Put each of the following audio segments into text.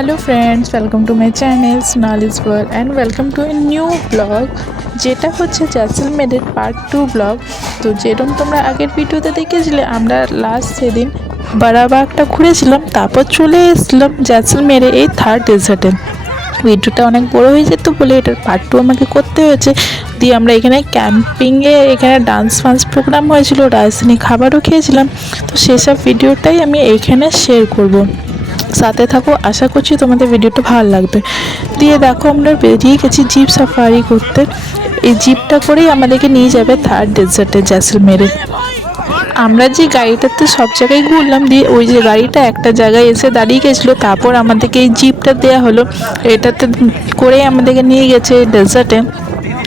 Hello friends, welcome to my channel Sonali's world and welcome to a new vlog, যেটা হচ্ছে জয়সলমেরের part 2 blog. তো যেরকম তোমরা আগের ভিডিওতে দেখেছিলে, আমরা লাস্ট সেদিন বারাবাগটা ঘুরেছিলাম, তারপর চলে এসেছিলাম জয়সলমেরে এই থার্ড ডেজার্টে। ভিডিওটা অনেক বড় হয়ে যেত বলে এটার পার্ট 2 আমাকে করতে হয়েছে। দিয়ে আমরা এখানে ক্যাম্পিংয়ে এখানে ডান্স ফান্স প্রোগ্রাম হয়েছিল, রাজধানী খাবারও খেয়েছিলাম। তো সেসব ভিডিওটাই আমি এইখানে শেয়ার করব। সাথে থাকো, আশা করছি তোমাদের ভিডিওটা ভালো লাগবে। দিয়ে দেখো, আমরা বেরিয়ে গেছি জিপ সাফারি করতে। এই জিপটা করেই আমাদেরকে নিয়ে যাবে থার্ড ডেজার্টে জয়সলমেরে। আমরা যে গাড়িটাতে সব জায়গায় ঘুরলাম, দিয়ে ওই যে গাড়িটা একটা জায়গায় এসে দাঁড়িয়ে গেছিলো, তারপর আমাদেরকে এই জিপটা দেওয়া হলো। এটাতে করেই আমাদেরকে নিয়ে গেছে ডেজার্টে।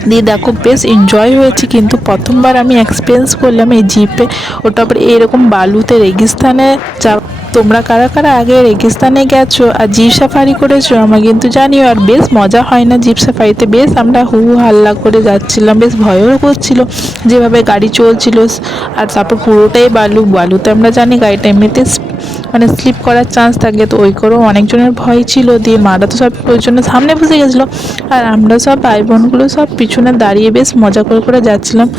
দিয়ে দেখো, বেশ এনজয় হয়েছে, কিন্তু প্রথমবার আমি এক্সপিরিয়েন্স করলাম এই জিপে। ওটা আবার এরকম বালুতে রেগিস্তানে যাওয়া। তোমরা কারা কারা আগে রেগিস্তানে গেছো আর জিপ সাফারি করেছো আমার কিন্তু জানিও। আর বেশ মজা হয় না জিপ সাফারিতে? বেশ আমরা হু হাল্লা করে যাচ্ছিলাম, বেশ ভয়ও করছিল যেভাবে গাড়ি চলছিল। আর তারপর পুরোটাই বালুতে আমরা জানি গাড়িটা এমনিতে মানে স্লিপ করার চান্স থাকে, তো ওই করেও অনেকজনের ভয় ছিল। দিয়ে মারা তো সব ওই জন্য সামনে বসে গেছিলো, আর আমরা সব ভাই বোনগুলো সব পিছনে দাঁড়িয়ে বেশ মজা করে যাচ্ছিলাম।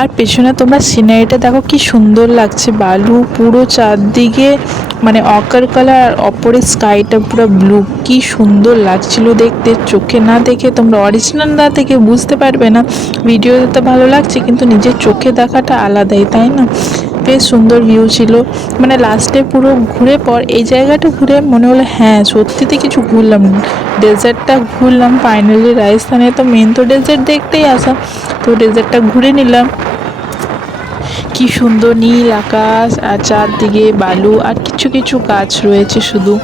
আর পেছনে তোমরা সিনারিটা দেখো, কি সুন্দর লাগছে। বালু পুরো চারদিকে, মানে অকার কালার, আর অপরের স্কাইটা পুরো ব্লু। কি সুন্দর লাগছিল দেখতে। চোখে না দেখে, তোমরা অরিজিনাল না দেখে বুঝতে পারবে না। ভিডিওতে তো ভালো লাগছে, কিন্তু নিজের চোখে দেখাটা আলাদাই, তাই না? বেশ সুন্দর ভিউ ছিল। মানে লাস্টে পুরো ঘুরে পর এই জায়গাটা ঘুরে মনে হলো হ্যাঁ সত্যিতে কিছু ঘুরলাম, ডেজার্টটা ঘুরলাম ফাইনালি। রাজস্থানে তো মেন তো ডেজার্ট দেখতেই আসা, তো ডেজার্টটা ঘুরে নিলাম। কি সুন্দর নীল আকাশ, আর চারদিকে বালু, আর কিছু কিছু গাছ রয়েছে শুধু।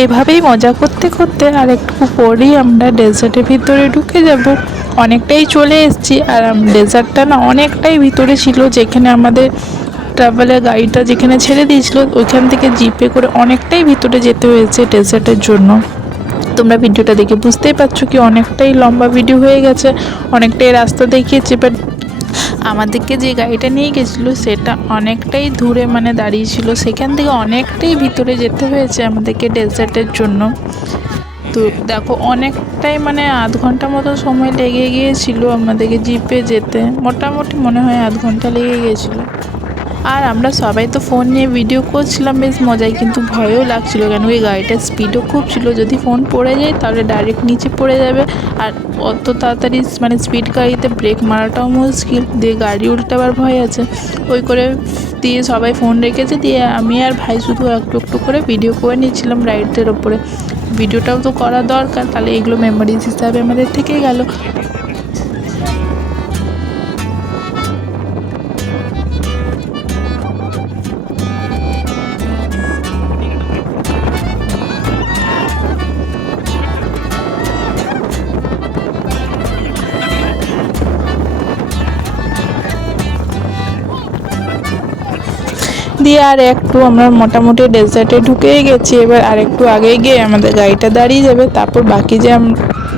এইভাবেই মজা করতে করতে আর একটু পরেই আমরা ডেজার্টের ভিতরে ঢুকে যাব। অনেকটাই চলে এসেছি, আর ডেজার্টটা না অনেকটাই ভিতরে ছিল, যেখানে আমাদের ট্রাভেলের গাড়িটা যেখানে ছেড়ে দিয়েছিল ওইখান থেকে জিপে করে অনেকটাই ভিতরে যেতে হয়েছে ডেজার্টের জন্য। তোমরা ভিডিওটা দেখে বুঝতেই পারছো কি অনেকটাই লম্বা ভিডিও হয়ে গেছে, অনেকটাই রাস্তা দেখিয়েছে। বাট আমাদেরকে যে গাড়িটা নিয়ে গেছিলো সেটা অনেকটাই দূরে মানে দাঁড়িয়েছিল, সেখান থেকে অনেকটাই ভিতরে যেতে হয়েছে আমাদেরকে ডেজার্টের জন্য। তো দেখো, অনেকটাই মানে আধ ঘন্টা মতো সময় লেগে গিয়েছিল আমাদেরকে জিপে যেতে, মোটামুটি মনে হয় আধ ঘন্টা লেগে গিয়েছিলো। আর আমরা সবাই তো ফোন নিয়ে ভিডিও করছিলাম বেশ মজায়, কিন্তু ভয়ও লাগছিল, কেন ওই গাড়িটার স্পিডও খুব ছিল। যদি ফোন পড়ে যায় তাহলে ডাইরেক্ট নিচে পড়ে যাবে, আর অত তাড়াতাড়ি মানে স্পিড গাড়িতে ব্রেক মারাটাও মুশকিল, দিয়ে গাড়ি উল্টাবার ভয় আছে। ওই করে দিয়ে সবাই ফোন রেখেছে, দিয়ে আমি আর ভাই শুধু একটু একটু করে ভিডিও করে নিচ্ছিলাম রাইডের ওপরে। ভিডিওটাও তো করা দরকার, তাহলে এগুলো মেমোরিজ হিসাবে আমাদের থেকে গেল। দিয়ে আর একটু আমরা মোটামুটি ডেজার্টে ঢুকেই গেছি। এবার আর একটু আগে গিয়ে আমাদের গাড়িটা দাঁড়িয়ে যাবে, তারপর বাকি যে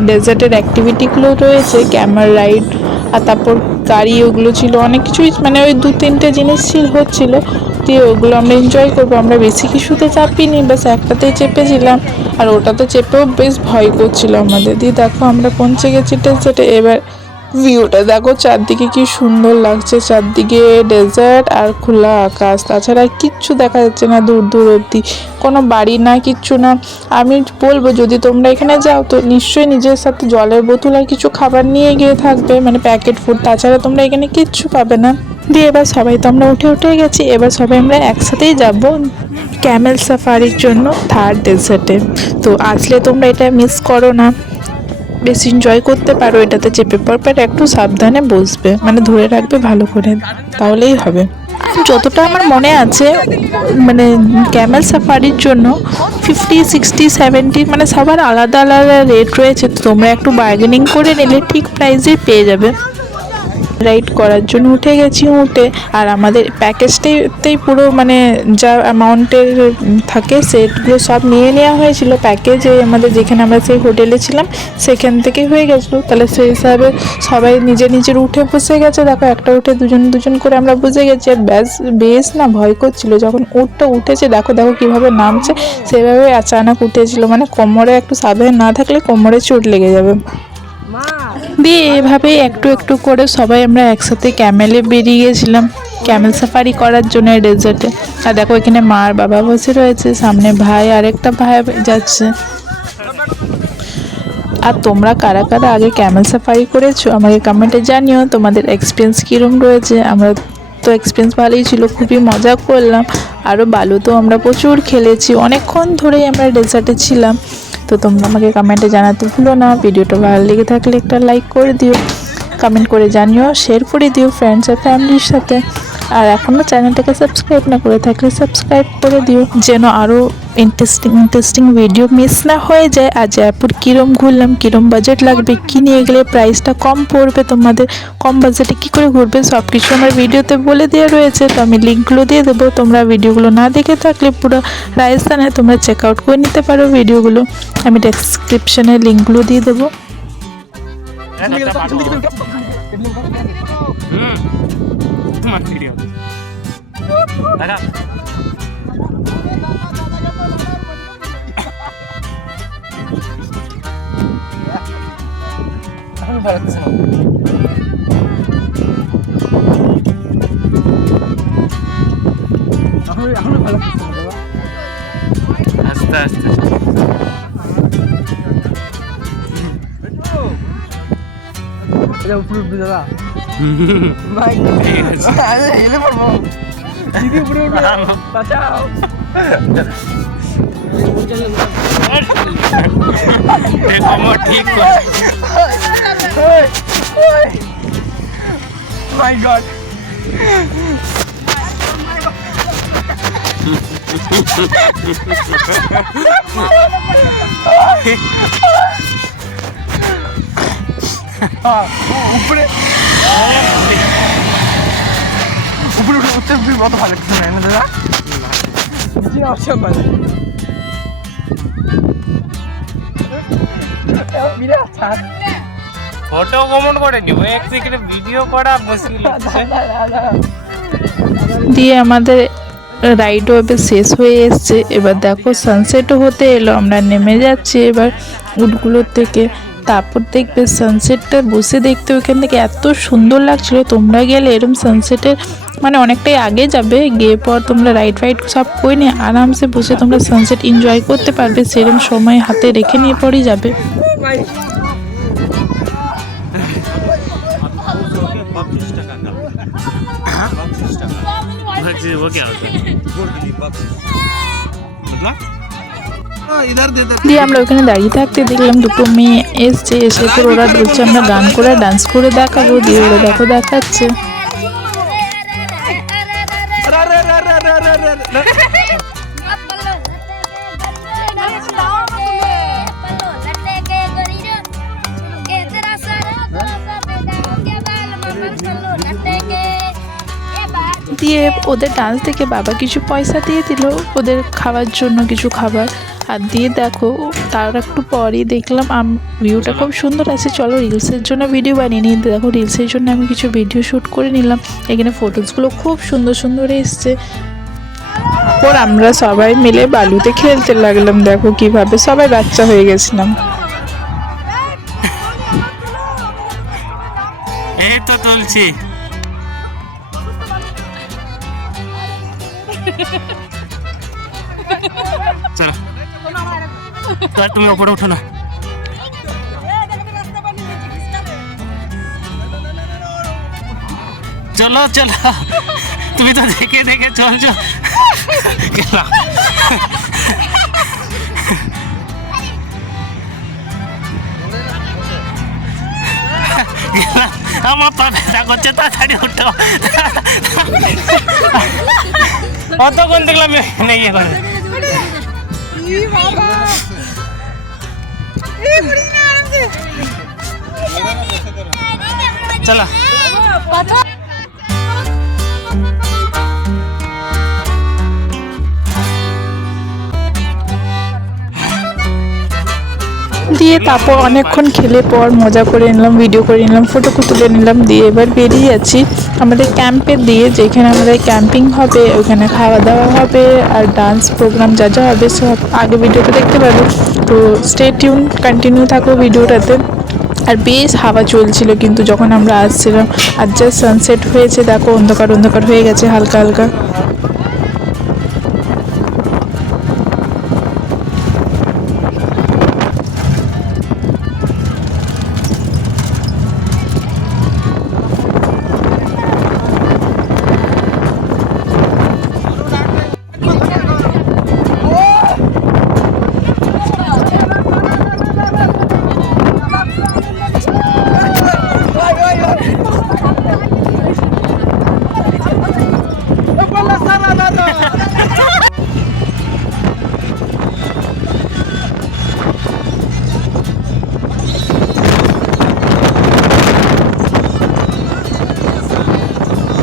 ডেজার্টের অ্যাক্টিভিটিগুলো রয়েছে, ক্যামেল রাইড, আর তারপর গাড়ি, ওগুলো ছিল অনেক কিছুই, মানে ওই 2-3টে জিনিস হচ্ছিলো। দিয়ে ওগুলো আমরা এনজয় করবো। আমরা বেশি কিছুতে চাপিনি, বাস একটাতেই চেপেছিলাম, আর ওটাতে চেপেও বেশ ভয় করছিল আমাদের। দিয়ে দেখো, আমরা পৌঁছে গেছি ডেজার্টে। এবার ভিউটা দেখো, চারদিকে কি সুন্দর লাগছে, চারদিকে ডেজার্ট আর খোলা আকাশ, তাছাড়া কিচ্ছু দেখা যাচ্ছে না দূর দূর অবধি, কোনো বাড়ি না, কিচ্ছু না। আমি বলবো যদি তোমরা এখানে যাও তো নিশ্চয়ই নিজের সাথে জলের বোতল আর কিছু খাবার নিয়ে গিয়ে থাকবে, মানে প্যাকেট ফুড, তাছাড়া তোমরা এখানে কিচ্ছু পাবে না। দিয়ে এবার সবাই তো আমরা উঠে গেছি, এবার সবাই আমরা একসাথেই যাব ক্যামেল সাফারির জন্য থার্ড ডেজার্টে। তো আসলে তোমরা এটা মিস করো না। বেশি এনজয় করতে পারো। এটাতে চেপে পড়বে, একটু সাবধানে বসবে, মানে ধরে রাখবে ভালো করে, তাহলেই হবে। যতটা আমার মনে আছে, মানে ক্যামেল সাফারির জন্য 50, 60, 70 মানে সবার আলাদা আলাদা রেট রয়েছে। তো তোমরা একটু বার্গেনিং করে নিলে ঠিক প্রাইসে পেয়ে যাবে। রাইড করার জন্য উঠে গেছি। উঠে আর আমাদের প্যাকেজটাই পুরো মানে যা অ্যামাউন্টের থাকে সেগুলো সব নিয়ে নেওয়া হয়েছিল প্যাকেজে। আমাদের যেখানে আমরা সেই হোটেলে ছিলাম সেখান থেকেই হয়ে গেছিলো। তাহলে সেই হিসাবে সবাই নিজের নিজের উঠে বসে গেছে। দেখো একটা উঠে দুজন দুজন করে আমরা বসে গেছি। আর বেশ না ভয় করছিল যখন উঠটা উঠেছে। দেখো দেখো কীভাবে নামছে, সেভাবে আচানক উঠেছিল, মানে কোমরে একটু সাবধান না থাকলে কোমরে চোট লেগে যাবে। দিয়ে এভাবেই একটু একটু করে সবাই আমরা একসাথে ক্যামেলে বেরিয়ে গেছিলাম ক্যামেল সাফারি করার জন্য ডেজার্টে। আর দেখো এখানে মা আর বাবা বসে রয়েছে, সামনে ভাই আর একটা ভাই যাচ্ছে। আর তোমরা কারা কারা আগে ক্যামেল সাফারি করেছো আমাকে কমেন্টে জানিও তোমাদের এক্সপিরিয়েন্স কীরকম রয়েছে। আমরা তো এক্সপিরিয়েন্স ভালোই ছিল, খুবই মজা করলাম। আরও বালুতেও আমরা প্রচুর খেলেছি, অনেকক্ষণ ধরেই আমরা ডেজার্টে ছিলাম। তো তোমরা আমাকে কমেন্টে জানাতে ভুলো না। ভিডিওটা ভালো লেগে থাকলে একটা লাইক করে দিও, কমেন্ট করে জানিও, শেয়ার করে দিও ফ্রেন্ডস আর ফ্যামিলির সাথে। আর এখনও চ্যানেলটাকে সাবস্ক্রাইব না করে থাকলে সাবস্ক্রাইব করে দিও, যেন আরও ইন্টারেস্টিং ভিডিও মিস না হয়ে যায়। আর জয়পুর কীরম ঘুরলাম, কীরম বাজেট লাগবে, কী নিয়ে গেলে প্রাইসটা কম পড়বে, তোমাদের কম বাজেটে কী করে ঘুরবে, সব কিছু আমার ভিডিওতে বলে দেওয়া রয়েছে। তো আমি লিঙ্কগুলো দিয়ে দেবো, তোমরা ভিডিওগুলো না দেখে থাকলে পুরো রাজস্থানে তোমরা চেক আউট করে নিতে পারো ভিডিওগুলো। আমি ডেসক্রিপশানে লিঙ্কগুলো দিয়ে দেবো। আস্তে আস্তে উপরে উঠবে দাদা। হেলে পড়বো দিদি, উপরে উঠবে, বাঁচাও। ঠিক মাই গড, উপরে উপরে উঠতে কত ভালো কিছু নাই না দাদা। ফটো কমেন্ট করে নিব, এক সেকেন্ডে ভিডিও করা মুশকিল। দিয়ে আমাদের রাইডও এবার শেষ হয়ে এসছে। এবার দেখো সানসেটও হতে এলো, আমরা নেমে যাচ্ছি এবার উটগুলোর থেকে। তারপর দেখবে সানসেটটা বসে দেখতে ওইখান থেকে এত সুন্দর লাগছিল। তোমরা গেলে এরকম সানসেটের মানে অনেকটাই আগে যাবে, গিয়ে পর তোমরা রাইড সব করে নিয়ে আরামসে বসে তোমরা সানসেট এনজয় করতে পারবে। সেরকম সময় হাতে রেখে নিয়ে পরই যাবে। দিয়ে আমরা ওখানে দাঁড়িয়ে থাকতে দেখলাম দুটো মেয়ে এসছে, এসে পর ওরা বলছে আমরা গান করে ডান্স করে দেখাবো। দিয়ে ওরা দেখো দেখাচ্ছে। দিয়ে ওদের ডান্স দেখে বাবা কিছু পয়সা দিয়ে দিল ওদের খাওয়ার জন্য, কিছু খাবার। আর দিয়ে দেখো তার একটু পরই দেখলাম ভিউটা খুব সুন্দর আছে, চলো রিলসের জন্য ভিডিও বানিয়ে নিই। দেখো রিলসের জন্য আমি কিছু ভিডিও শ্যুট করে নিলাম। এখানে ফটোসগুলো খুব সুন্দর সুন্দর এসছে। ওর আমরা সবাই মিলে বালুতে খেলতে লাগলাম। দেখো কিভাবে সবাই বাচ্চা হয়ে গেছিলাম। এই তো তুলছি। চলো তুমি ওপরে ওঠো না। চলো চলো, তুমি তো দেখে দেখে চলছো। আমার পা ব্যথা করছে, তাড়াতাড়ি উঠো। অতক্ষণ দেখলাম ইয়ে করে। চলো দিয়ে তারপর অনেকক্ষণ খেলে পর মজা করে নিলাম, ভিডিও করে নিলাম, ফটো তুলে নিলাম। দিয়ে এবার বেরিয়ে যাচ্ছি আমাদের ক্যাম্পের দিয়ে, যেখানে আমাদের ক্যাম্পিং হবে, ওখানে খাওয়া দাওয়া হবে আর ডান্স প্রোগ্রাম যা যা হবে সব আগে ভিডিওতে দেখতে পাবে। তো স্টে টিউন, কন্টিনিউ থাকো ভিডিওটাতে। আর বেশ হাওয়া চলছিল কিন্তু যখন আমরা আসছিলাম, আর জাস্ট সানসেট হয়েছে, দেখো অন্ধকার অন্ধকার হয়ে গেছে হালকা হালকা।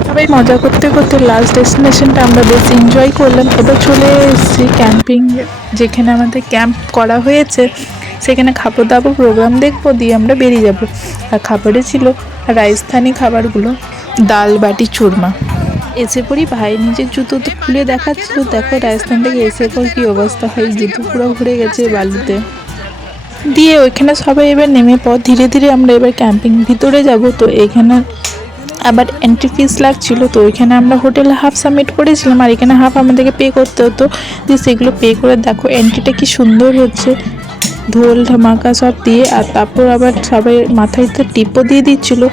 সবাই মজা করতে করতে লাস্ট ডেস্টিনেশনটা আমরা বেশ এনজয় করলাম। এবার চলে এসেছি ক্যাম্পিং, যেখানে আমাদের ক্যাম্প করা হয়েছে। সেখানে খাবো দাবো, প্রোগ্রাম দেখবো, দিয়ে আমরা বেরিয়ে যাব। আর খাবারে ছিল রাজস্থানি খাবারগুলো, ডাল বাটি চুরমা। এসে পড়ি ভাই নিজের জুতো তো খুলে দেখাচ্ছিল, দেখো রাজস্থান থেকে এসে পর কী অবস্থা হয়, জুতো পুরো ঘুরে গেছে বালুতে। দিয়ে ওইখানে সবাই এবার নেমে পর ধীরে ধীরে আমরা এবার ক্যাম্পিং ভিতরে যাব। তো এইখানে আবার এন্ট্রি ফিস লাগছিল, তো ওইখানে আমরা হোটেলে হাফ সাবমিট করেছিলাম আর এখানে হাফ আমাদেরকে পে করতে হতো। দিয়ে সেগুলো পে করে দেখো এন্ট্রিটা কি সুন্দর হচ্ছে, ঢোল ধামাকা সব দিয়ে। আর তারপর আবার সবাই মাথায় তো টিপও দিয়ে দিচ্ছিলো।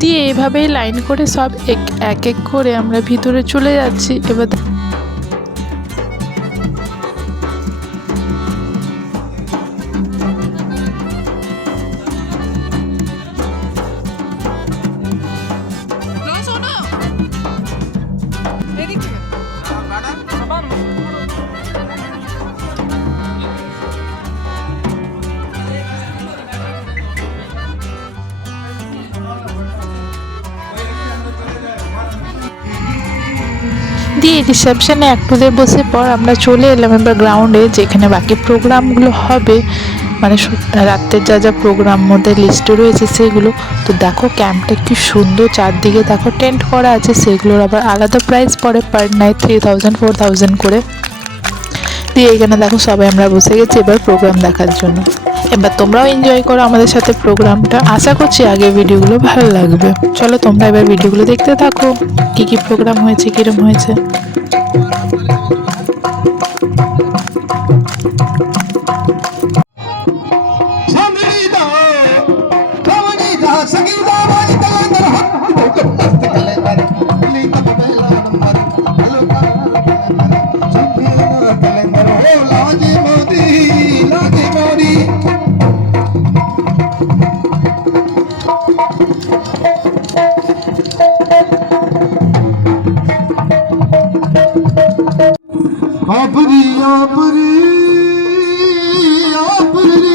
দিয়ে এভাবেই লাইন করে সব এক এক করে আমরা ভিতরে চলে যাচ্ছি। এবার দিয়ে রিসেপশনে একটু দিয়ে বসে পর আমরা চলে এলাম এবার গ্রাউন্ডে, যেখানে বাকি প্রোগ্রামগুলো হবে, মানে রাত্রের যা যা প্রোগ্রাম মধ্যে লিস্টে রয়েছে সেগুলো। তো দেখো ক্যাম্পটা কি সুন্দর, চারদিকে দেখো টেন্ট করা আছে, সেগুলোর আবার আলাদা প্রাইস পড়ে, পার নাইট 3000 4000 করে। দিয়ে এখানে দেখো সবাই আমরা বসে গেছি এবার প্রোগ্রাম দেখার জন্য। এবার তোমরাও এনজয় করো আমাদের সাথে প্রোগ্রামটা, আশা করছি আগে ভিডিওগুলো ভালো লাগবে। চলো তোমরা এবার ভিডিওগুলো দেখতে থাকো, কি কি প্রোগ্রাম হয়েছে, কিরম হয়েছে। आपरी आपरी आपरी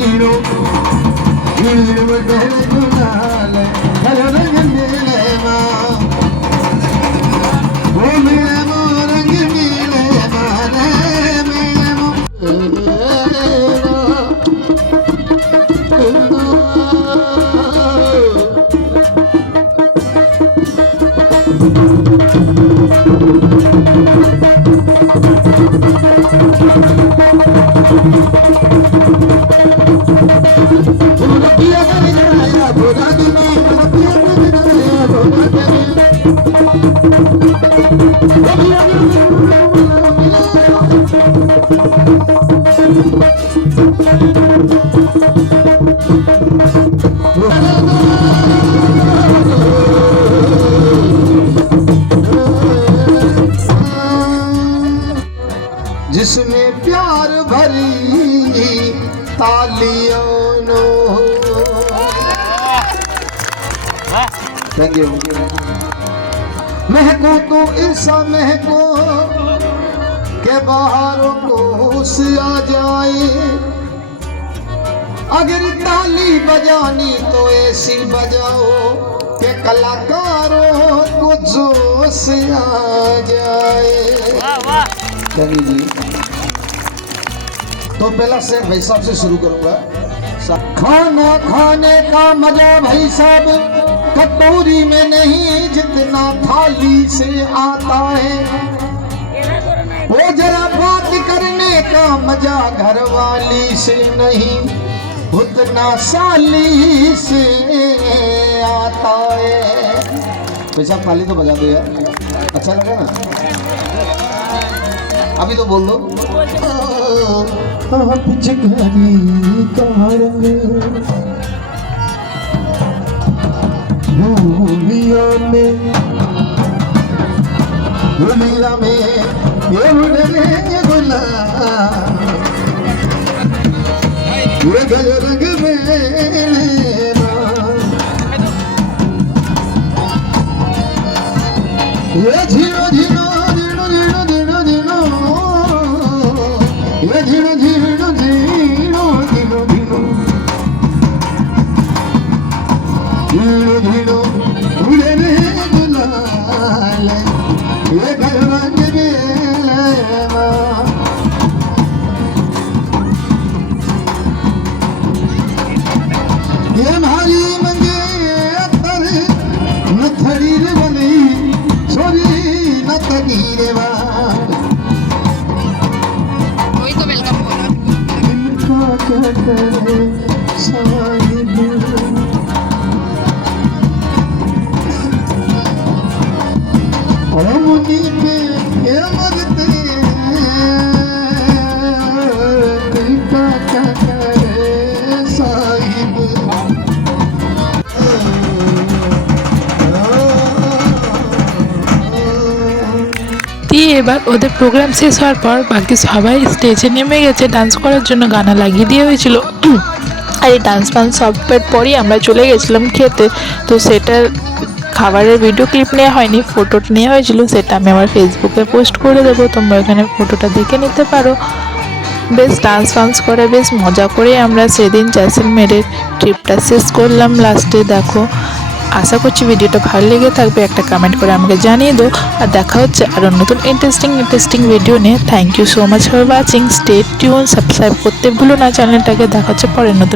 हीरो हीरो तेरे गुलाल हर रंग मिले माँ वो मेरे मो रंग मिले मारे मेरे मो जिसमें प्यार भरी तालियों नो थैंक यू महको तो ऐसा महको के बाहरों को से आ जाए अगर ताली बजानी तो ऐसी बजाओ के कलाकारों को जोश आ जाए रवि जी तो पहला से भाई साहब से शुरू करूंगा खाना खाने का मजा भाई साहब कटोरी में नहीं जितना थाली से आता है वो जरा बात करने का मजा घर वाली से नहीं उतना साली से आता है भाई साहब थाली तो बजा दो यार अच्छा लगा ना अभी तो बोल दो पिचकारी का रंग भूमिया में भूमिया में ये उड़ने गुलाब ये गज रंग में ये झीरो झीरो धीरो धीरो धीरो धीरो धीरो धीरो धीरो उड़ने गुलाल ये घर रंग ये भारी मंगे अतर न थड़ी रे बनी छोरी न तगी रे बा मुझी पे मगते साहिब দিয়ে এবার ওদের প্রোগ্রাম শেষ হওয়ার পর বাকি সবাই স্টেজে নেমে গেছে ডান্স করার জন্য গানা লাগিয়ে দিয়ে হয়েছিল আর এই ডান্স ফান্স সবের পরই আমরা চলে গেছিলাম খেতে তো সেটার খাবারের ভিডিও ক্লিপ নেওয়া হয়নি ফটোটা নেওয়া হয়েছিল সেটা আমি আমার ফেসবুকে পোস্ট করে দেবো তোমরা ওখানে ফটোটা দেখে নিতে পারো বেশ ডান্স ফান্স করে বেশ মজা করে আমরা সেদিন জয়সলমেরের ট্রিপটা শেষ করলাম লাস্টে দেখো আশা করছি ভিডিওটা ভালো লেগে থাকবে একটা কমেন্ট করে আমাকে জানিয়ে দাও আর দেখা হচ্ছে আরও নতুন ইন্টারেস্টিং ভিডিও নিয়ে thank you so much for watching stay tune subscribe করতে ভুলো না চ্যানেলটাকে দেখা হচ্ছে পরের নতুন